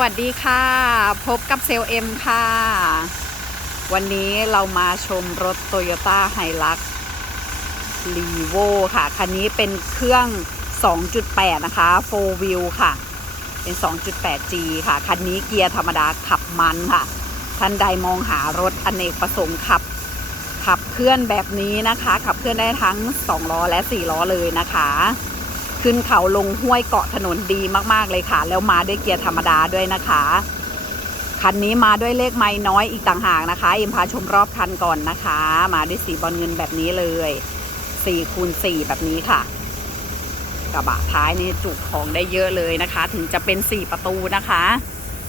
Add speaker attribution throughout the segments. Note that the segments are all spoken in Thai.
Speaker 1: วัสดีค่ะ พบกับเซลเอ็มค่ะ วันนี้เรามาชมรถ Toyota h i l u x r e v o ค่ะ คันนี้เป็นเครื่อง 2.8 นะคะ 4 wheel ค่ะ เป็น 2.8G ค่ะ คันนี้เกียร์ธรรมดาขับมันค่ะ ท่านใดมองหารถอเนกประสงค์ขับ ขับเคลื่อนแบบนี้นะคะ ขับเคลื่อนได้ทั้ง 2 ล้อและ 4 ล้อเลยนะคะ ขึ้นเขาลงห้วยเกาะถนนดีมากๆเลยค่ะ แล้วมาด้วยเกียร์ธรรมดาด้วยนะคะ คันนี้มาด้วยเลขไม้น้อยอีกต่างหากนะคะเอ็มพาชมรอบคันก่อนนะคะ มาด้วยสีบอลเงินแบบนี้เลย4คูณ4แบบนี้ค่ะ กระบะท้ายนี่จุของได้เยอะเลยนะคะ ถึงจะเป็น 4 ประตูนะคะ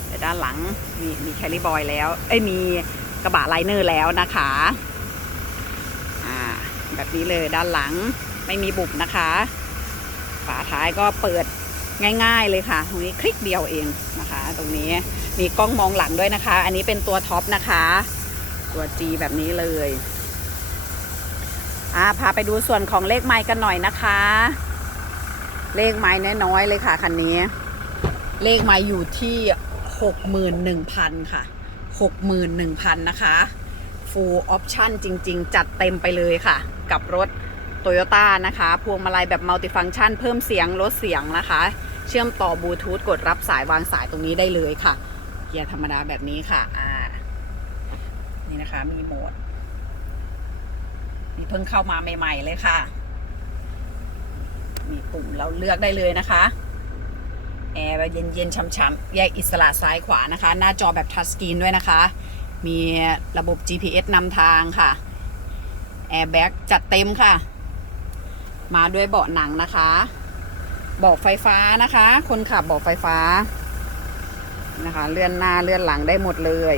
Speaker 1: แต่ด้านหลังมีมีแคลิบอยแล้ว เอ้ยมีกระบะไลเนอร์แล้วนะคะอ่าแบบนี้เลยด้านหลังไม่มีบุบนะคะ ฝาท้ายก็เปิดง่าย ๆเลยค่ะ ตรงนี้คลิกเดียวเองนะคะ ตรงนี้มีกล้องมองหลังด้วยนะคะ อันนี้เป็นตัวท็อปนะคะ ตัว G แบบนี้เลยอ่าพาไปดูส่วนของเลขไม้กันหน่อยนะคะ เลขไม้น้อยๆเลยค่ะคันนี้ เลขไม้อยู่ที่หกหมื่นหนึ่งพันค่ะหกหมื่นหนึ่งพันนะคะ full option จริง ๆ จัดเต็มไปเลยค่ะ กับรถ โตโยต้านะคะ พวงมาลัยแบบมัลติฟัง c t ชัน เพิ่มเสียงลดเสียงนะคะ เชื่อมต่อบลูทูธกดรับสายวางสายตรงนี้ได้เลยค่ะ เกียร์ธรรมดาแบบนี้ค่ะอ่านี่นะคะมีโหมดมีเพิ่งเข้ามาใหม่ ๆ เลยค่ะ มีปุ่มเราเลือกได้เลยนะคะแอร์แบบเย็นๆช่ำๆแยกอิสระซ้ายขวานะคะ หน้าจอแบบทัชสกรีนด้วยนะคะ มีระบบ GPS นำทางค่ะแอร์แบ็กจัดเต็มค่ะ มาด้วยเบาะหนังนะคะเบาะไฟฟ้านะคะ คนขับเบาะไฟฟ้านะคะ เลื่อนหน้าเลื่อนหลังได้หมดเลย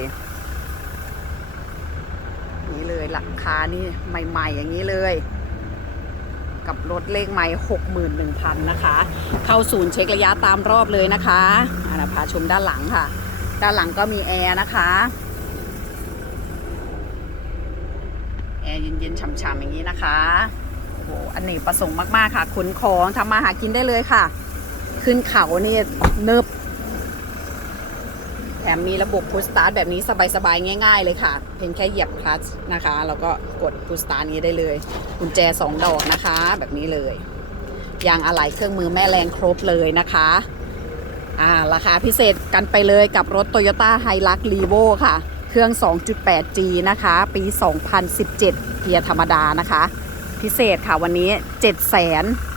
Speaker 1: นี่เลยหลังคานี่ใหม่ ๆ อย่างนี้เลย กับรถเลขไม้หกหมื่นหนึ่งพันนะคะ เข้าศูนย์เช็คระยะตามรอบเลยนะคะอ่าเดี๋ยวพาชมด้านหลังค่ะ ด้านหลังก็มีแอร์นะคะแอร์เย็นๆฉ่ำๆอย่างนี้นะคะ หอันนี้ประสงค์มากๆค่ะขนของทำมาหากินได้เลยค่ะ ขึ้นเขานี่เนิบแถมมีระบบพุชสตาร์ทแบบนี้สบายๆ ง่าย ๆ เลยค่ะ เพียงแค่เหยียบคลัตช์นะคะ แล้วก็กดพุชสตาร์ทนี้ได้เลยกุญแจ 2 ดอกนะคะ แบบนี้เลยยางอะไหล่เครื่องมือแม่แรงครบเลยนะคะอ่าราคาพิเศษกันไปเลยกับรถ Toyota Hilux Revo ค่ะ เครื่อง 2.8G นะคะ ปี 2017 เกียร์ธรรมดานะคะ พิเศษค่ะวันนี้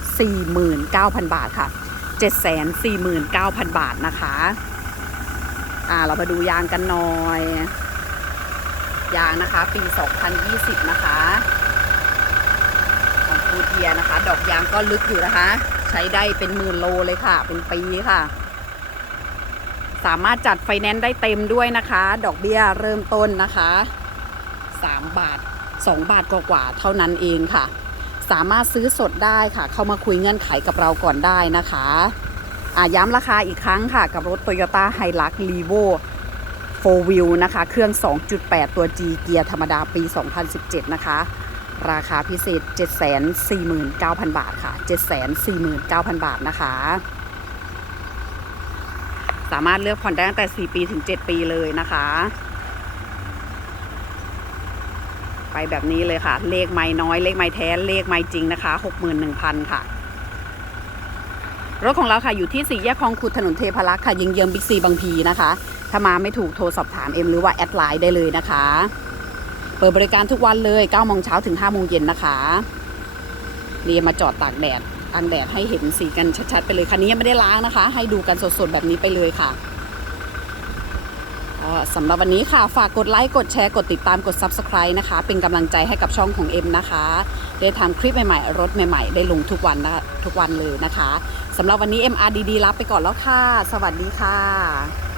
Speaker 1: 749,000 บาทค่ะ 749,000 บาทนะคะ อ่าเรามาดูยางกันหน่อย ยางนะคะ ปี 2020 นะคะ ของฟูเทียนะคะ ดอกยางก็ลึกอยู่นะคะ ใช้ได้เป็นหมื่นโลเลยค่ะ เป็นปีค่ะ สามารถจัดไฟแนนซ์ได้เต็มด้วยนะคะ ดอกเบี้ยเริ่มต้นนะคะ 3 บาท 2 บาทกว่าๆเท่านั้นเองค่ะ สามารถซื้อสดได้ค่ะ เข้ามาคุยเงื่อนไขกับเราก่อนได้นะคะอ่าย้ำราคาอีกครั้งค่ะ กับรถ Toyota Hilux Revo 4 Wheel นะคะ เครื่อง 2.8 ตัว G เกียร์ธรรมดาปี 2017 นะคะ ราคาพิเศษ 749,000 บาทค่ะ 749,000 บาทนะคะ สามารถเลือกผ่อนได้ตั้งแต่ 4 ปีถึง 7 ปีเลยนะคะ ไปแบบนี้เลยค่ะ เลขไม่น้อย เลขไม่แท้ เลขไม่จริงนะคะ 61,000 ค่ะรถของเราค่ะอยู่ที่สี่แยกคลองขุดถนนเทพรักษ์ค่ะยิงเยิมบิ๊กซีบางพีนะคะ ถ้ามาไม่ถูกโทรสอบถามเอ็มหรือว่าแอดไลน์ได้เลยนะคะ เปิดบริการทุกวันเลย9โมงเช้าถึง5โมงเย็นนะคะเรียมาจอดตากแดดอังแดดให้เห็นสีกันชัดๆไปเลยคันนี้ยังไม่ได้ล้างนะคะ ให้ดูกันสดๆแบบนี้ไปเลยค่ะ สำหรับวันนี้ค่ะ ฝากกดไลค์ กดแชร์ กดติดตาม กด Subscribe นะคะ เป็นกำลังใจให้กับช่องของเอ็มนะคะ ได้ทำคลิปใหม่ๆ รถใหม่ๆ ได้ลงทุกวันนะคะทุกวันเลยนะคะ สำหรับวันนี้ MRDD รับไปก่อนแล้วค่ะ สวัสดีค่ะ